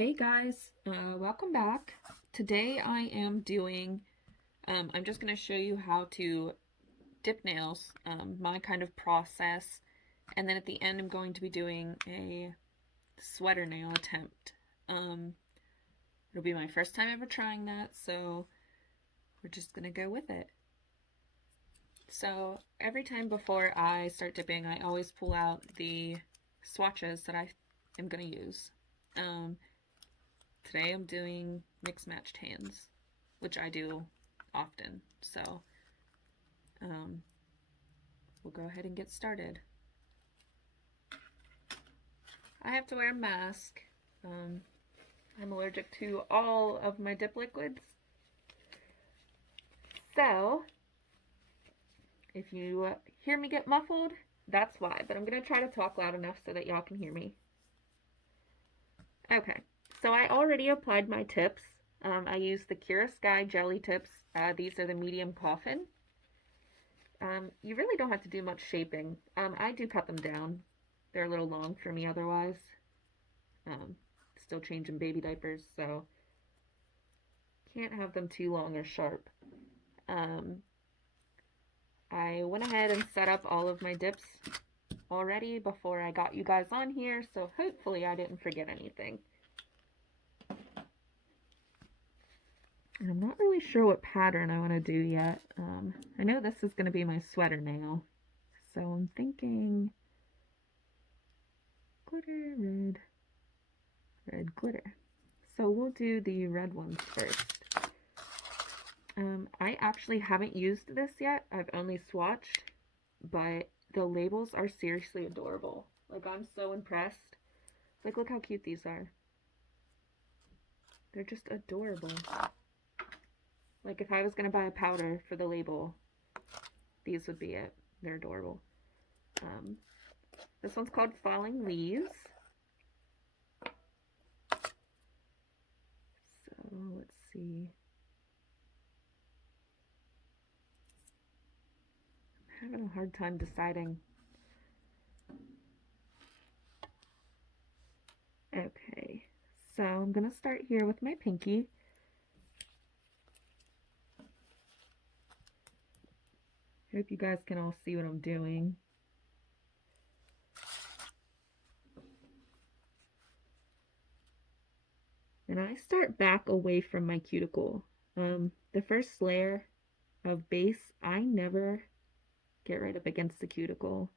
Hey guys, welcome back. Today I am doing, I'm just going to show you how to dip nails, my kind of process, and then at the end I'm going to be doing a sweater nail attempt. It'll be my first time ever trying that, so we're just going to go with it. So every time before I start dipping, I always pull out the swatches that I am going to use. Today I'm doing mixed matched hands, which I do often. So we'll go ahead and get started. I have to wear a mask. I'm allergic to all of my dip liquids. So if you hear me get muffled, that's why. But I'm going to try to talk loud enough so that y'all can hear me. Okay, so I already applied my tips. I used the Cura Sky jelly tips. These are the medium coffin. You really don't have to do much shaping. I do cut them down. They're a little long for me otherwise. Still changing baby diapers, so can't have them too long or sharp. I went ahead and set up all of my dips already before I got you guys on here, so hopefully I didn't forget anything. I'm not really sure what pattern I want to do yet. I know this is going to be my sweater nail, so I'm thinking glitter, red glitter. So we'll do the red ones first. I actually haven't used this yet. I've only swatched, but the labels are seriously adorable. Like, I'm so impressed. Like, look how cute these are. They're just adorable. Like, if I was gonna buy a powder for the label, these would be it. They're adorable. This one's called Falling Leaves. So, let's see. I'm having a hard time deciding. Okay, so I'm gonna start here with my pinky. Hope you guys can all see what I'm doing. And I start back away from my cuticle. The first layer of base, I never get right up against the cuticle.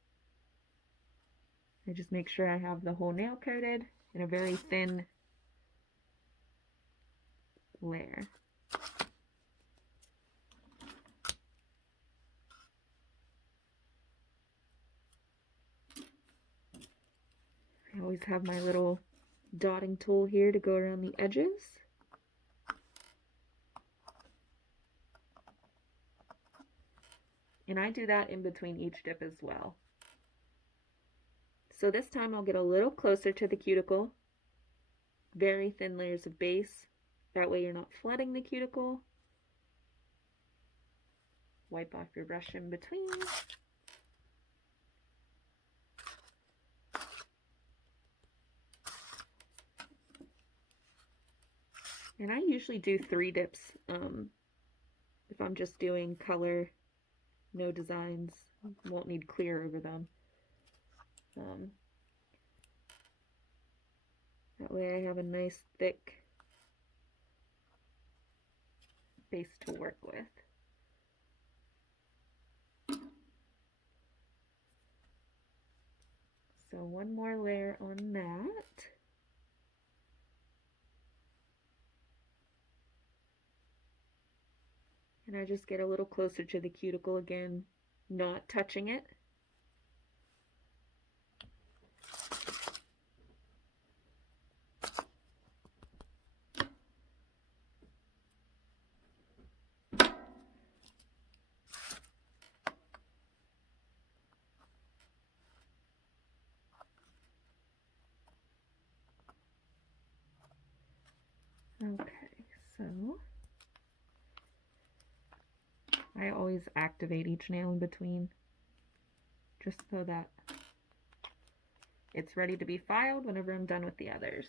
I just make sure I have the whole nail coated in a very thin layer. I always have my little dotting tool here to go around the edges. And I do that in between each dip as well. So this time I'll get a little closer to the cuticle. Very thin layers of base. That way you're not flooding the cuticle. Wipe off your brush in between. And I usually do 3 dips if I'm just doing color, no designs, won't need clear over them. That way I have a nice thick base to work with. So one more layer on that. And I just get a little closer to the cuticle again, not touching it. Okay, so I always activate each nail in between, just so that it's ready to be filed whenever I'm done with the others.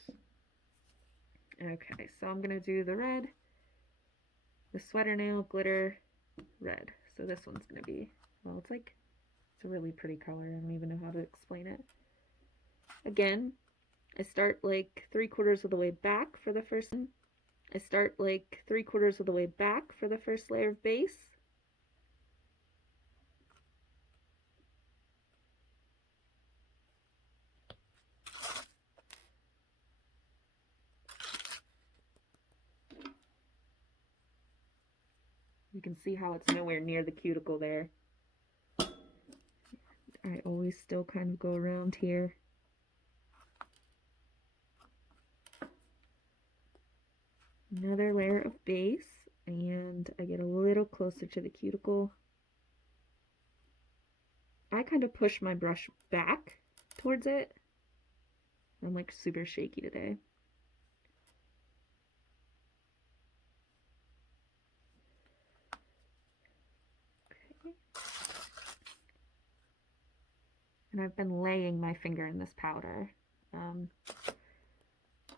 Okay, so I'm gonna do the red, the sweater nail, glitter, red. So this one's gonna be, well, it's a really pretty color. I don't even know how to explain it. Again, I start like 3/4 of the way back for the first one. I start like 3/4 of the way back for the first layer of base. You can see how it's nowhere near the cuticle there. I always still kind of go around here. Another layer of base, and I get a little closer to the cuticle. I kind of push my brush back towards it. I'm like super shaky today. Okay. And I've been laying my finger in this powder.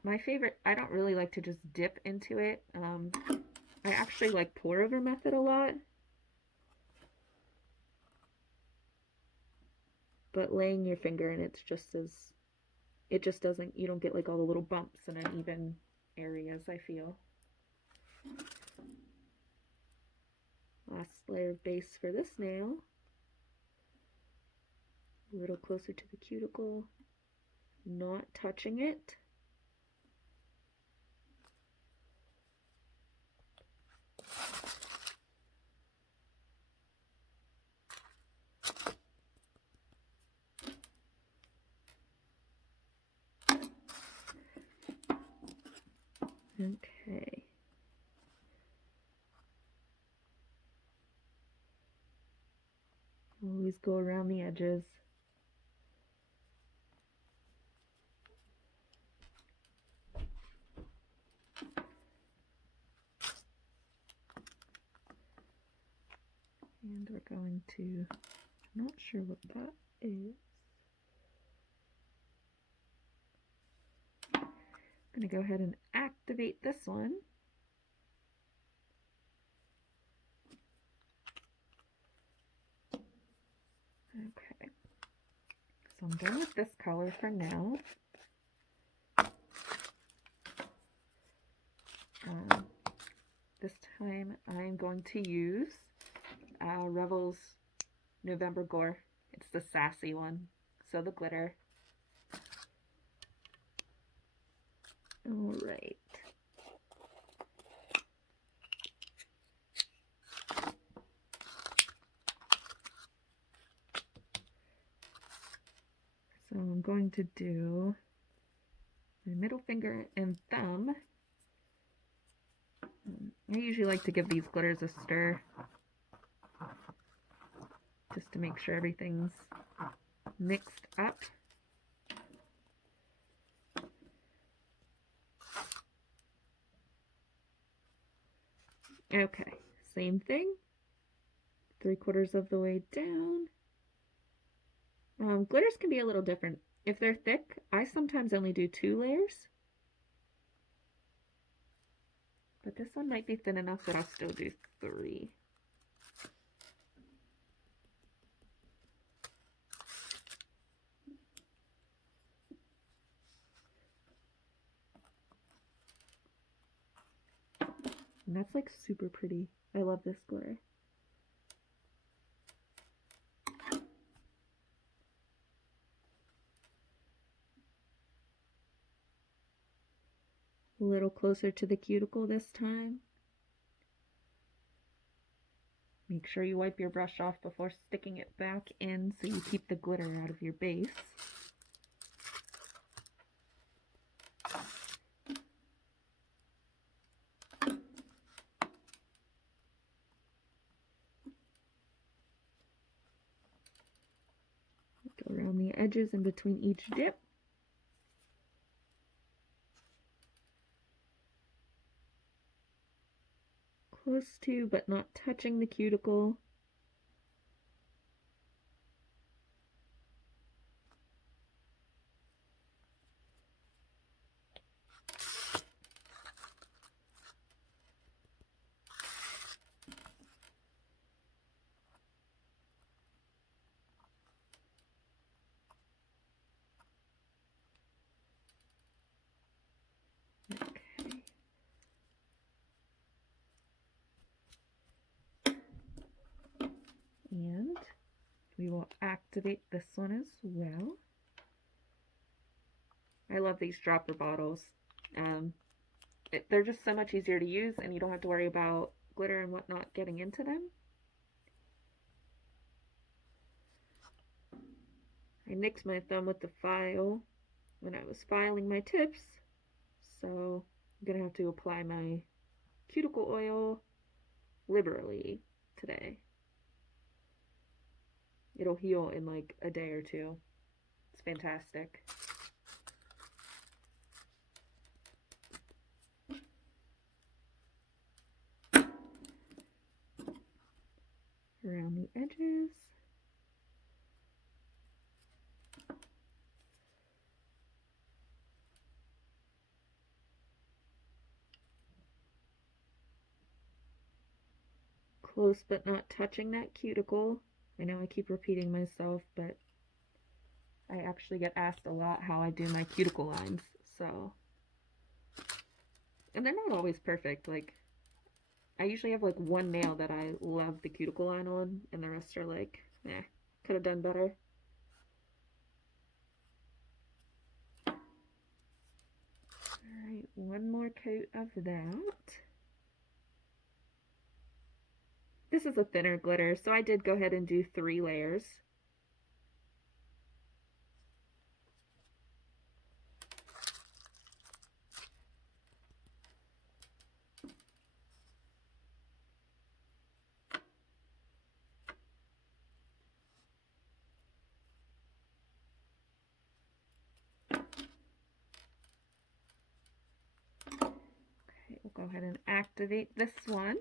My favorite, I don't really like to just dip into it. I actually like pour over method a lot. But laying your finger in it's just as, it just doesn't, you don't get like all the little bumps and uneven areas, I feel. Last layer of base for this nail. A little closer to the cuticle, not touching it. Okay. Always go around the edges. And we're going to, I'm not sure what that is. I'm going to go ahead and activate this one. Okay. So I'm done with this color for now. This time I'm going to use Revel's November Gore. It's the sassy one, so the glitter. All right. So I'm going to do my middle finger and thumb. I usually like to give these glitters a stir, just to make sure everything's mixed up. Okay, same thing. 3/4 of the way down. Glitters can be a little different. If they're thick, I sometimes only do 2 layers. But this one might be thin enough that I'll still do 3. And that's like super pretty. I love this glitter. A little closer to the cuticle this time. Make sure you wipe your brush off before sticking it back in so you keep the glitter out of your base. Go around the edges in between each dip. Close to, but not touching the cuticle. We will activate this one as well. I love these dropper bottles. They're just so much easier to use, and you don't have to worry about glitter and whatnot getting into them. I nicked my thumb with the file when I was filing my tips, so I'm gonna have to apply my cuticle oil liberally today. It'll heal in like a day or two. It's fantastic. Around the edges. Close but not touching that cuticle. I know I keep repeating myself, but I actually get asked a lot how I do my cuticle lines, so. And they're not always perfect. Like, I usually have like one nail that I love the cuticle line on, and the rest are like, eh, could have done better. Alright, one more coat of that. This is a thinner glitter, so I did go ahead and do 3 layers. Okay, we'll go ahead and activate this one.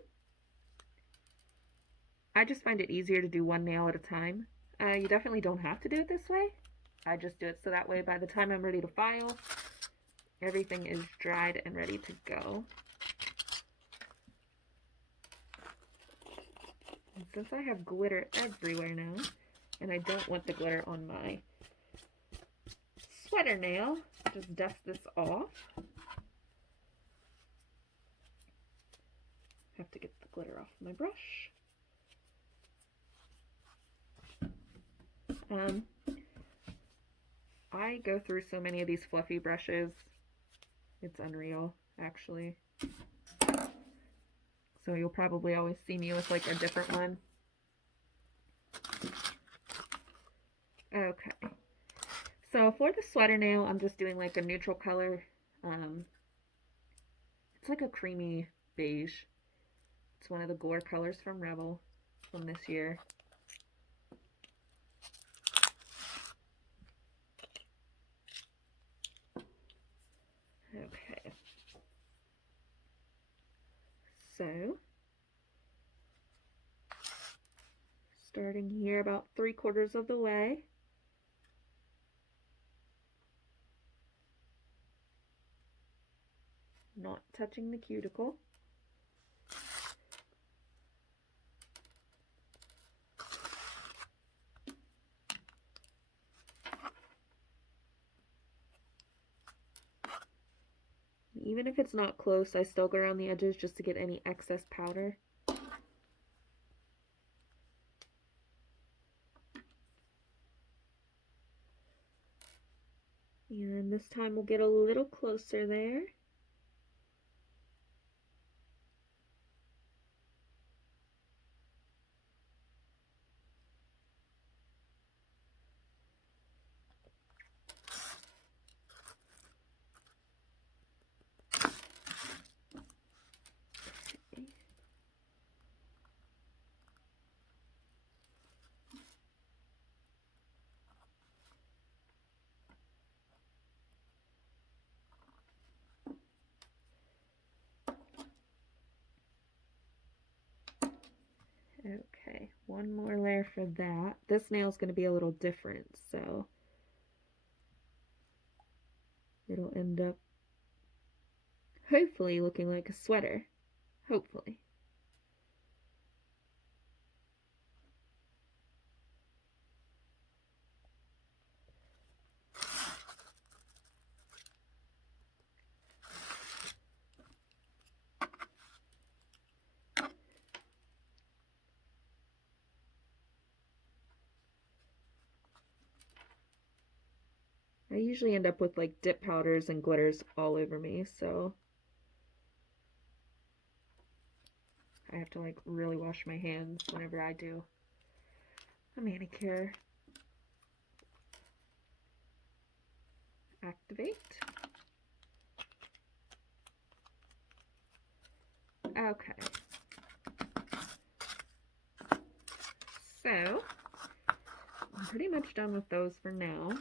I just find it easier to do one nail at a time. You definitely don't have to do it this way. I just do it so that way by the time I'm ready to file, everything is dried and ready to go. And since I have glitter everywhere now, and I don't want the glitter on my sweater nail, just dust this off. Have to get the glitter off my brush. I go through so many of these fluffy brushes. It's unreal, actually. So you'll probably always see me with like a different one. Okay. So for the sweater nail, I'm just doing like a neutral color. It's like a creamy beige. It's one of the Gore colors from Rebel from this year. Okay. So, starting here about 3/4 of the way. Not touching the cuticle. Even if it's not close, I still go around the edges just to get any excess powder. And this time we'll get a little closer there. Okay, one more layer for that. This nail's going to be a little different, so it'll end up hopefully looking like a sweater. Hopefully. I usually end up with like dip powders and glitters all over me, so I have to like really wash my hands whenever I do a manicure. Activate. Okay. So, I'm pretty much done with those for now.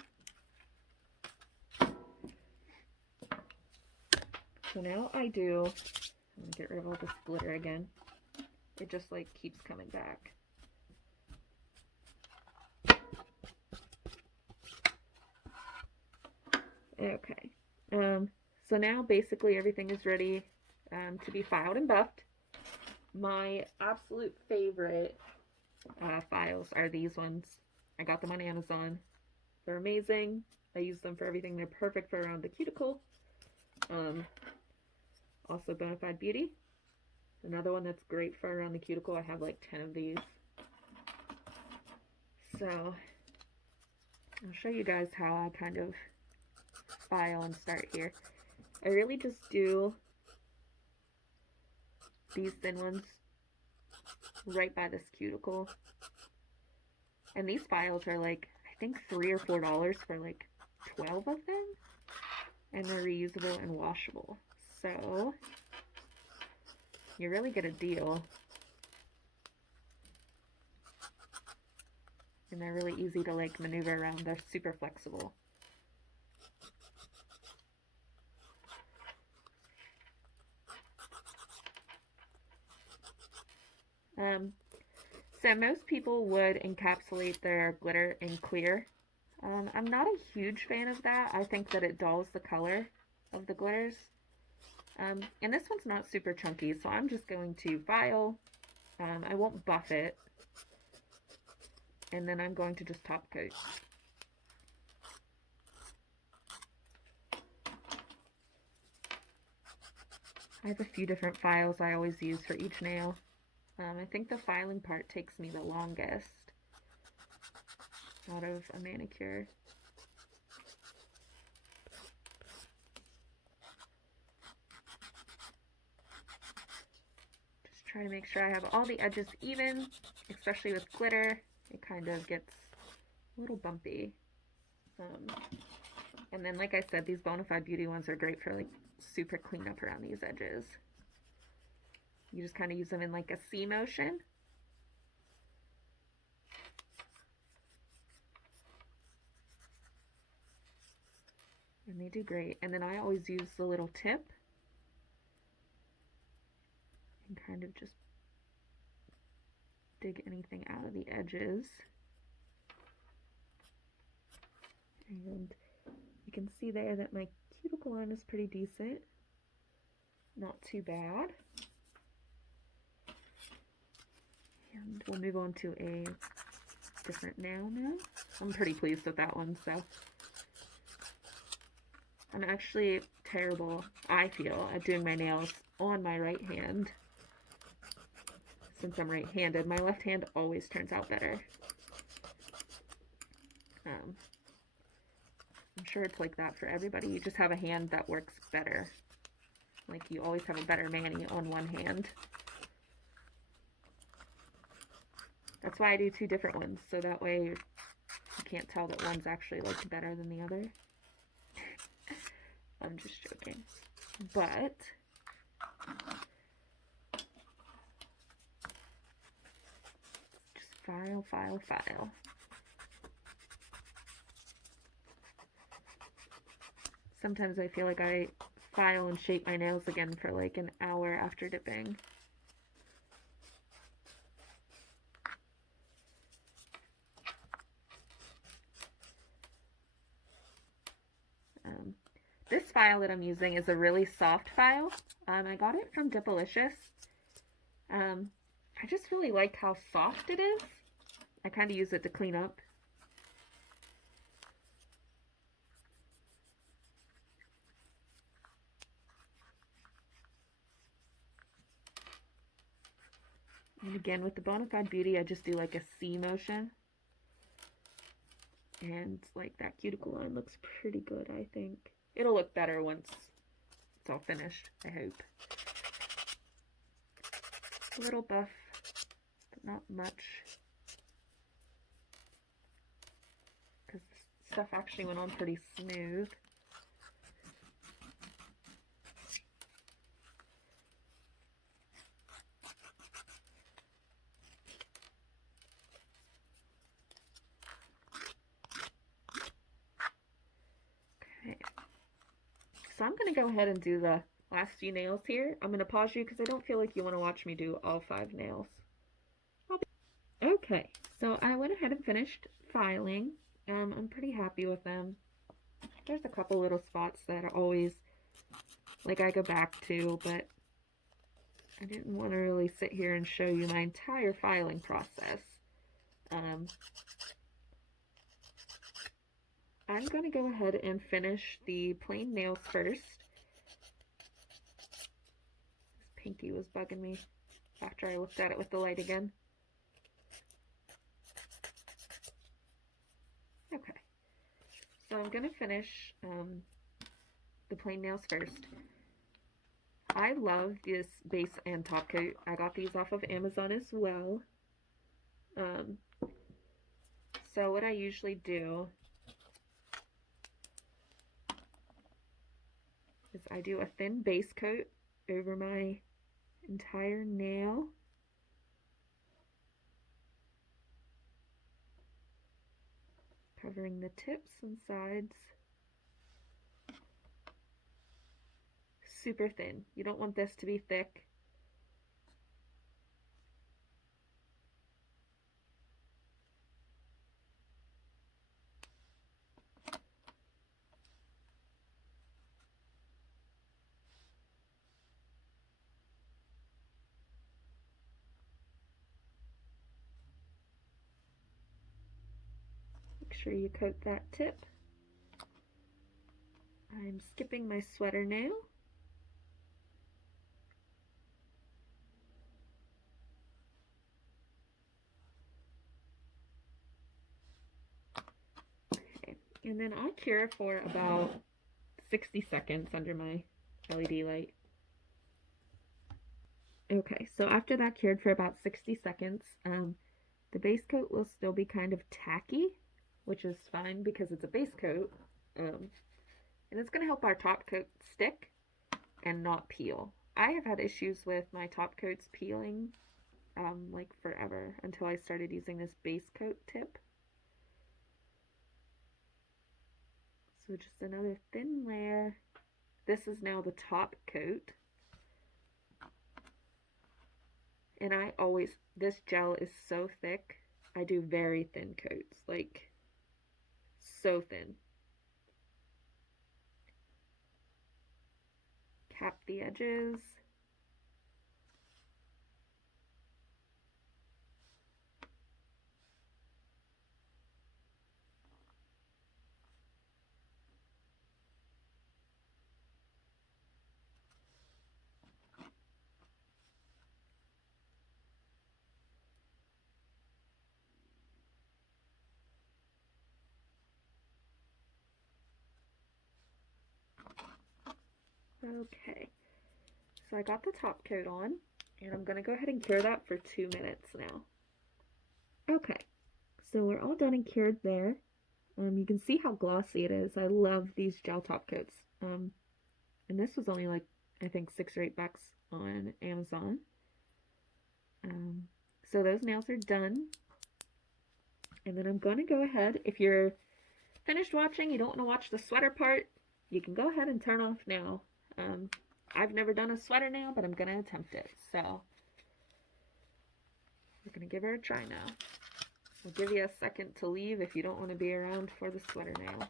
So now I'm gonna get rid of all this glitter again. It just like keeps coming back. Okay. So now basically everything is ready to be filed and buffed. My absolute favorite files are these ones. I got them on Amazon. They're amazing. I use them for everything. They're perfect for around the cuticle. Also Bonafide Beauty. Another one that's great for around the cuticle. I have like 10 of these. So I'll show you guys how I kind of file and start here. I really just do these thin ones right by this cuticle. And these files are like, I think $3 or $4 for like 12 of them. And they're reusable and washable. So you really get a deal. And they're really easy to like maneuver around. They're super flexible. So most people would encapsulate their glitter in clear. I'm not a huge fan of that. I think that it dulls the color of the glitters. And this one's not super chunky, so I'm just going to file. I won't buff it. And then I'm going to just top coat. I have a few different files I always use for each nail. I think the filing part takes me the longest out of a manicure. Just try to make sure I have all the edges even, especially with glitter. It kind of gets a little bumpy. And then, like I said, these Bonafide Beauty ones are great for like super clean up around these edges. You just kind of use them in like a C motion. And they do great. And then I always use the little tip and kind of just dig anything out of the edges. And you can see there that my cuticle line is pretty decent. Not too bad. And we'll move on to a different nail now. I'm pretty pleased with that one, so. I'm actually terrible, I feel, at doing my nails on my right hand. Since I'm right-handed, my left hand always turns out better. I'm sure it's like that for everybody. You just have a hand that works better. Like you always have a better mani on one hand. That's why I do two different ones, so that way you can't tell that one's actually like better than the other. I'm just joking. But just file, file, file. Sometimes I feel like I file and shape my nails again for like an hour after dipping. This file that I'm using is a really soft file. I got it from Dipalicious. I just really like how soft it is. I kind of use it to clean up. And again, with the Bonafide Beauty, I just do like a C motion. And like that cuticle line looks pretty good, I think. It'll look better once it's all finished, I hope. A little buff, but not much. Because the stuff actually went on pretty smooth. Okay. So I'm going to go ahead and do the last few nails here. I'm going to pause you because I don't feel like you want to watch me do all 5 nails. Okay, so I went ahead and finished filing. I'm pretty happy with them. There's a couple little spots that are always, like, I go back to, but I didn't want to really sit here and show you my entire filing process. I'm going to go ahead and finish the plain nails first. This pinky was bugging me after I looked at it with the light again. Okay, so I'm going to finish the plain nails first. I love this base and top coat. I got these off of Amazon as well. So what I usually do is I do a thin base coat over my entire nail. Covering the tips and sides. Super thin. You don't want this to be thick. Make sure you coat that tip. I'm skipping my sweater nail. Okay, and then I cure for about 60 seconds under my LED light. Okay, so after that cured for about 60 seconds, the base coat will still be kind of tacky, which is fine because it's a base coat. And it's going to help our top coat stick and not peel. I have had issues with my top coats peeling like forever until I started using this base coat tip. So just another thin layer. This is now the top coat. And I always, this gel is so thick, I do very thin coats, like so thin. Cap the edges. Okay, so I got the top coat on, and I'm going to go ahead and cure that for 2 minutes now. Okay, so we're all done and cured there. You can see how glossy it is. I love these gel top coats. And this was only like, I think $6 or $8 on Amazon. So those nails are done. And then I'm going to go ahead, if you're finished watching, you don't want to watch the sweater part, you can go ahead and turn off now. I've never done a sweater nail, but I'm going to attempt it. So we're going to give her a try now. I'll give you a second to leave if you don't want to be around for the sweater nail.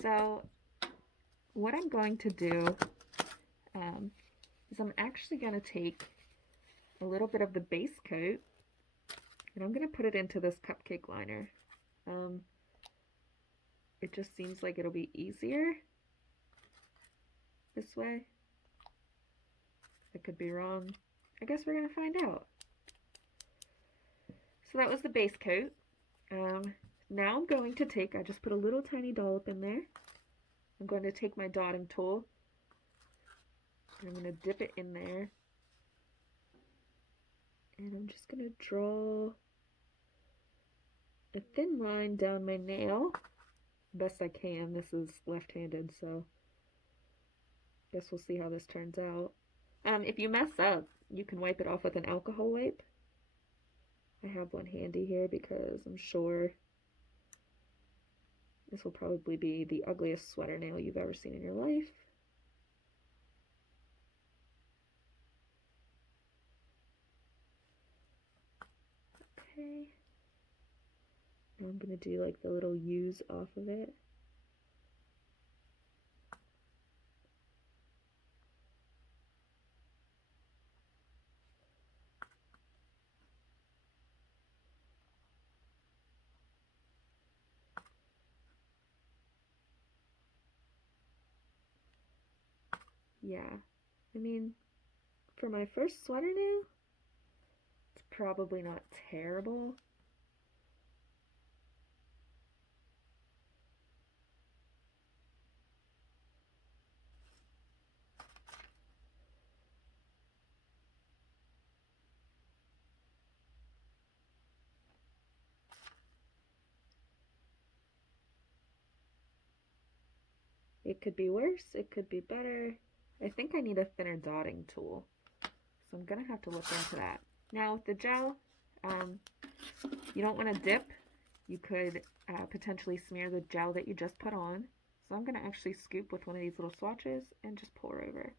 So what I'm going to do is I'm actually going to take a little bit of the base coat and I'm going to put it into this cupcake liner. It just seems like it'll be easier this way. I could be wrong. I guess we're going to find out. So that was the base coat. Now I'm going to take, I just put a little tiny dollop in there. I'm going to take my dotting tool. And I'm going to dip it in there. And I'm just going to draw a thin line down my nail. Best I can. This is left-handed, so guess we'll see how this turns out. If you mess up, you can wipe it off with an alcohol wipe. I have one handy here because I'm sure this will probably be the ugliest sweater nail you've ever seen in your life. Okay. Now I'm going to do like the little U's off of it. Yeah, I mean, for my first sweater nail, it's probably not terrible. It could be worse, it could be better. I think I need a thinner dotting tool, so I'm gonna have to look into that. Now with the gel, you don't want to dip. You could potentially smear the gel that you just put on. So I'm gonna actually scoop with one of these little swatches and just pour over.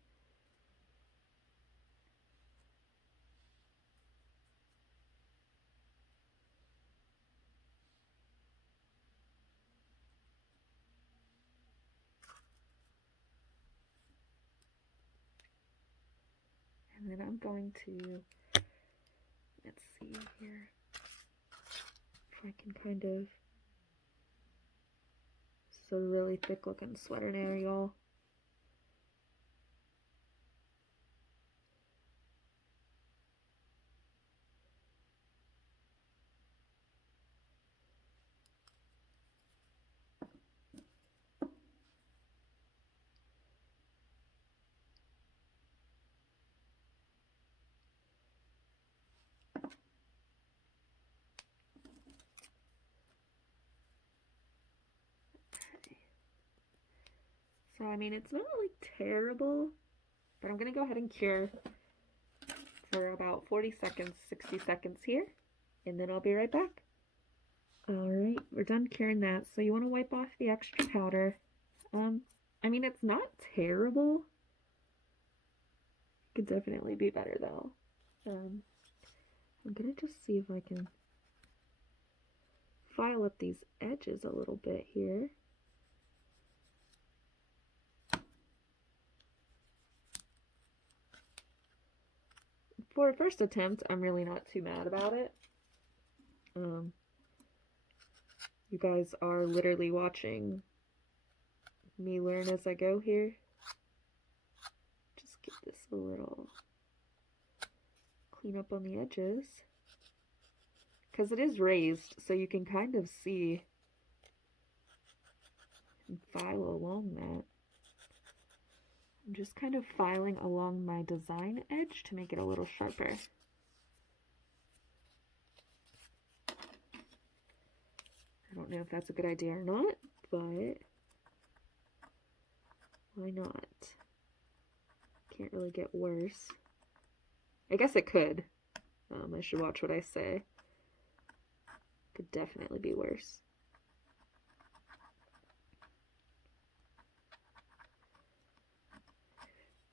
And then I'm going to, let's see here, if I can kind of, it's a really thick looking sweater nail, y'all. So, I mean, it's not like terrible, but I'm going to go ahead and cure for about 40 seconds, 60 seconds here, and then I'll be right back. Alright, we're done curing that. So you want to wipe off the extra powder. I mean, it's not terrible. Could definitely be better though. I'm going to just see if I can file up these edges a little bit here. For a first attempt, I'm really not too mad about it. You guys are literally watching me learn as I go here. Just get this a little clean up on the edges. Because it is raised, so you can kind of see and file along that. I'm just kind of filing along my design edge to make it a little sharper. I don't know if that's a good idea or not, but why not? Can't really get worse. I guess it could. I should watch what I say. Could definitely be worse.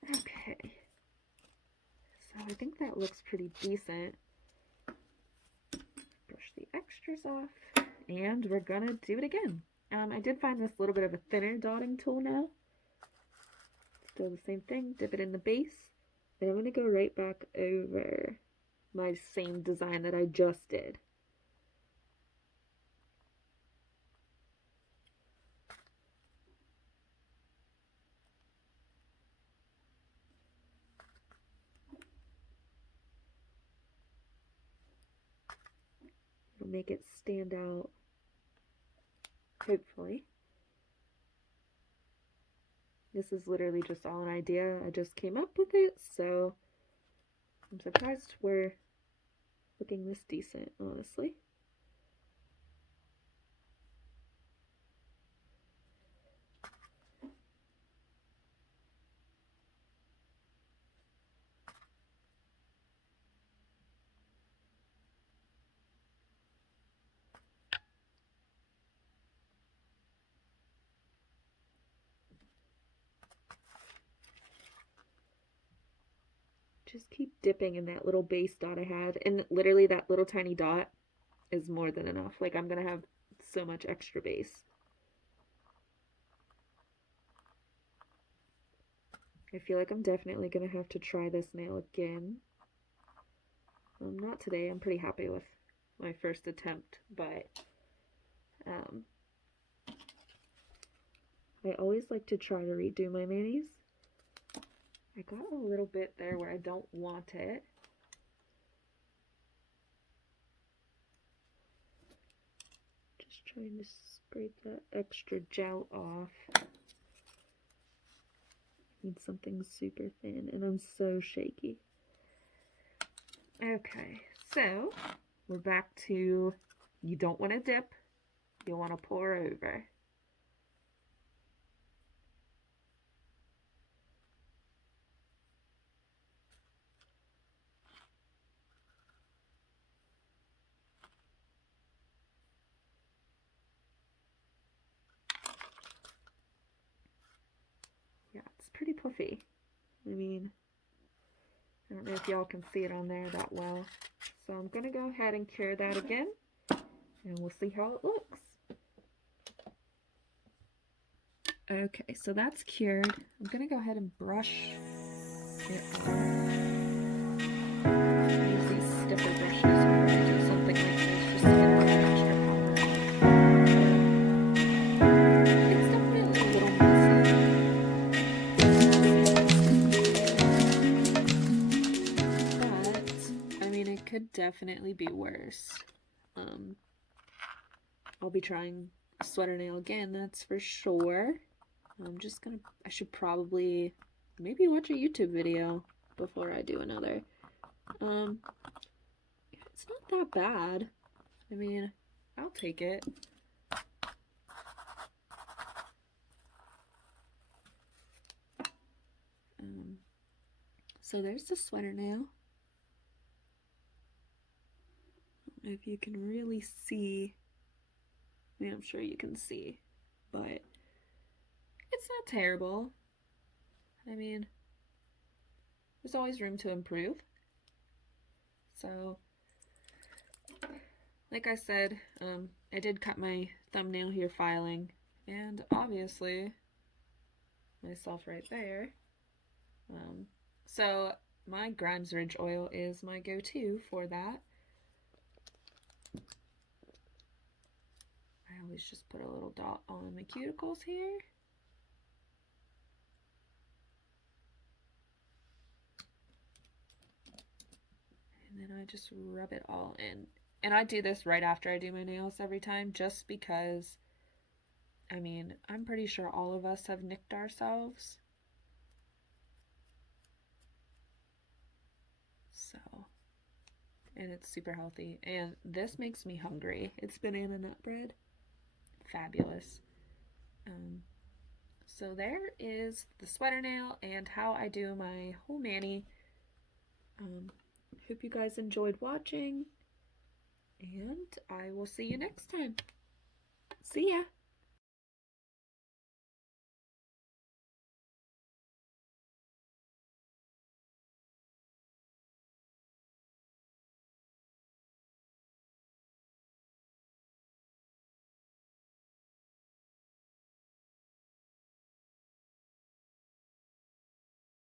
Okay. So I think that looks pretty decent. Brush the extras off. And we're gonna do it again. I did find this little bit of a thinner dotting tool now. Still the same thing, dip it in the base. And I'm gonna go right back over my same design that I just did. and make it stand out, hopefully. This is literally just all an idea. I just came up with it, so I'm surprised we're looking this decent, honestly. Just keep dipping in that little base dot I had, and literally that little tiny dot is more than enough. Like, I'm gonna have so much extra base. I feel like I'm definitely gonna have to try this nail again. Not today. I'm pretty happy with my first attempt, but I always like to try to redo my manis. I got a little bit there where I don't want it. Just trying to scrape that extra gel off. I need something super thin, and I'm so shaky. Okay, so we're back to, you don't want to dip, you want to pour over. Yeah, it's pretty puffy. I mean, I don't know if y'all can see it on there that well. So I'm going to go ahead and cure that again, and we'll see how it looks. Okay, so that's cured. I'm going to go ahead and brush it off. Use these stiffer brushes whenever I do something like this, just to get all that extra powder off. It's definitely a little messy. But, I mean, it could definitely be worse. I'll be trying a sweater nail again, that's for sure. I should probably maybe watch a YouTube video before I do another. It's not that bad. I mean, I'll take it. So there's the sweater nail. I don't know if you can really see. I mean, I'm sure you can see, but it's not terrible. I mean, there's always room to improve. So, like I said, I did cut my thumbnail here filing, and obviously, myself right there. So, my Grimes Ridge oil is my go-to for that. I always just put a little dot on my cuticles here. And then I just rub it all in. And I do this right after I do my nails every time, just because, I mean, I'm pretty sure all of us have nicked ourselves. So, and it's super healthy. And this makes me hungry. It's banana nut bread. Fabulous. So there is the sweater nail and how I do my whole mani. Hope you guys enjoyed watching, and I will see you next time. See ya!